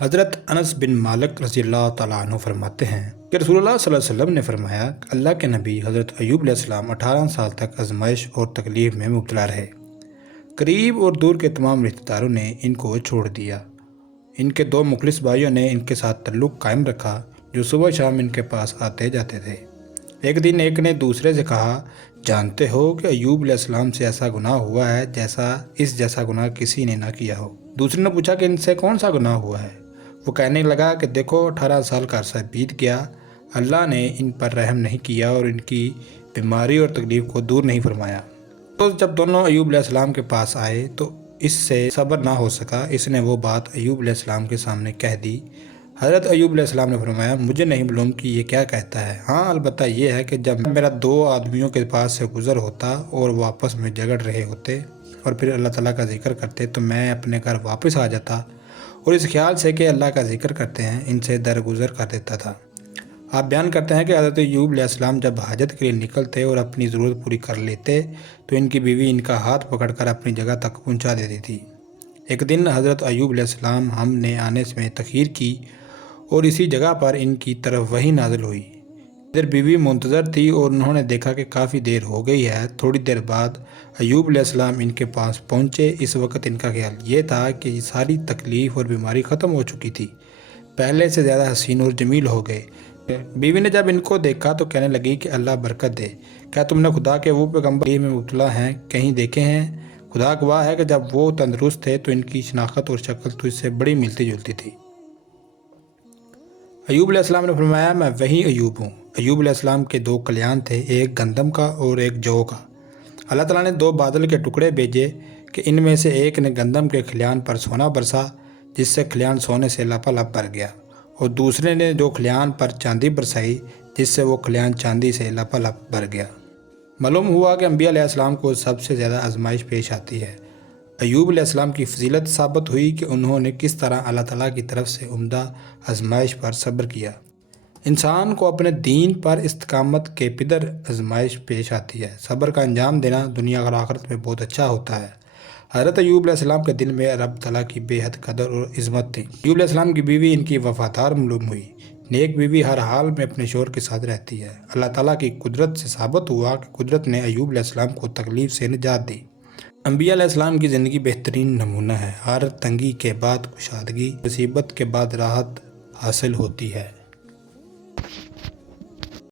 حضرت انس بن مالک رضی اللہ تعالیٰ عنہ فرماتے ہیں کہ رسول اللہ صلی اللہ علیہ وسلم نے فرمایا کہ اللہ کے نبی حضرت ایوب علیہ السلام 18 سال تک آزمائش اور تکلیف میں مبتلا رہے۔ قریب اور دور کے تمام رشتہ داروں نے ان کو چھوڑ دیا۔ ان کے 2 مخلص بھائیوں نے ان کے ساتھ تعلق قائم رکھا جو صبح شام ان کے پاس آتے جاتے تھے۔ ایک دن ایک نے دوسرے سے کہا، جانتے ہو کہ ایوب علیہ السلام سے ایسا گناہ ہوا ہے اس جیسا گناہ کسی نے نہ کیا ہو۔ دوسرے نے پوچھا کہ ان سے کون سا گناہ ہوا ہے؟ وہ کہنے لگا کہ دیکھو 18 سال کا عرصہ بیت گیا، اللہ نے ان پر رحم نہیں کیا اور ان کی بیماری اور تکلیف کو دور نہیں فرمایا۔ تو جب دونوں ایوب علیہ السلام کے پاس آئے تو اس سے صبر نہ ہو سکا، اس نے وہ بات ایوب علیہ السلام کے سامنے کہہ دی۔ حضرت ایوب علیہ السلام نے فرمایا، مجھے نہیں معلوم کہ یہ کیا کہتا ہے، ہاں البتہ یہ ہے کہ جب میرا 2 آدمیوں کے پاس سے گزر ہوتا اور وہ آپس میں جھگڑ رہے ہوتے اور پھر اللہ تعالیٰ کا ذکر کرتے تو میں اپنے گھر واپس آ جاتا اور اس خیال سے کہ اللہ کا ذکر کرتے ہیں ان سے درگزر کر دیتا تھا۔ آپ بیان کرتے ہیں کہ حضرت ایوب علیہ السلام جب حاجت کے لیے نکلتے اور اپنی ضرورت پوری کر لیتے تو ان کی بیوی ان کا ہاتھ پکڑ کر اپنی جگہ تک پہنچا دیتی تھی۔ ایک دن حضرت ایوب علیہ السلام ہم نے آنے میں تاخیر کی اور اسی جگہ پر ان کی طرف وحی نازل ہوئی۔ ادھر بیوی منتظر تھی اور انہوں نے دیکھا کہ کافی دیر ہو گئی ہے۔ تھوڑی دیر بعد ایوب علیہ السلام ان کے پاس پہنچے۔ اس وقت ان کا خیال یہ تھا کہ یہ ساری تکلیف اور بیماری ختم ہو چکی تھی، پہلے سے زیادہ حسین اور جمیل ہو گئے۔ بیوی نے جب ان کو دیکھا تو کہنے لگی کہ اللہ برکت دے، کیا تم نے خدا کے وہ پیغمبر میں مبتلا ہیں کہیں دیکھے ہیں؟ خدا گواہ ہے کہ جب وہ تندرست تھے تو ان کی شناخت اور شکل تو اس سے بڑی ملتی جلتی تھی۔ ایوب علیہ السلام نے فرمایا، میں وہی ایوب ہوں۔ ایوب علیہ السلام کے 2 کلیان تھے، ایک گندم کا اور ایک جو کا۔ اللہ تعالیٰ نے 2 بادل کے ٹکڑے بھیجے کہ ان میں سے ایک نے گندم کے کھلیان پر سونا برسا جس سے کھلیان سونے سے لپالپ بھر گیا، اور دوسرے نے 2 کھلیان پر چاندی برسائی جس سے وہ کھلیان چاندی سے لپالپ بھر گیا۔ معلوم ہوا کہ انبیاء علیہ السلام کو سب سے زیادہ آزمائش پیش آتی ہے۔ ایوب علیہ السلام کی فضیلت ثابت ہوئی کہ انہوں نے کس طرح اللہ تعالیٰ کی طرف سے عمدہ آزمائش پر صبر کیا۔ انسان کو اپنے دین پر استقامت کے پدر آزمائش پیش آتی ہے۔ صبر کا انجام دینا دنیا اور آخرت میں بہت اچھا ہوتا ہے۔ حضرت ایوب علیہ السلام کے دل میں رب تعالیٰ کی بے حد قدر اور عظمت تھی۔ ایوب علیہ السلام کی بیوی ان کی وفادار معلوم ہوئی۔ نیک بیوی ہر حال میں اپنے شوہر کے ساتھ رہتی ہے۔ اللہ تعالیٰ کی قدرت سے ثابت ہوا کہ قدرت نے ایوب علیہ السلام کو تکلیف سے نجات دی۔ انبیاء علیہ السلام کی زندگی بہترین نمونہ ہے۔ ہر تنگی کے بعد کشادگی، مصیبت کے بعد راحت حاصل ہوتی ہے۔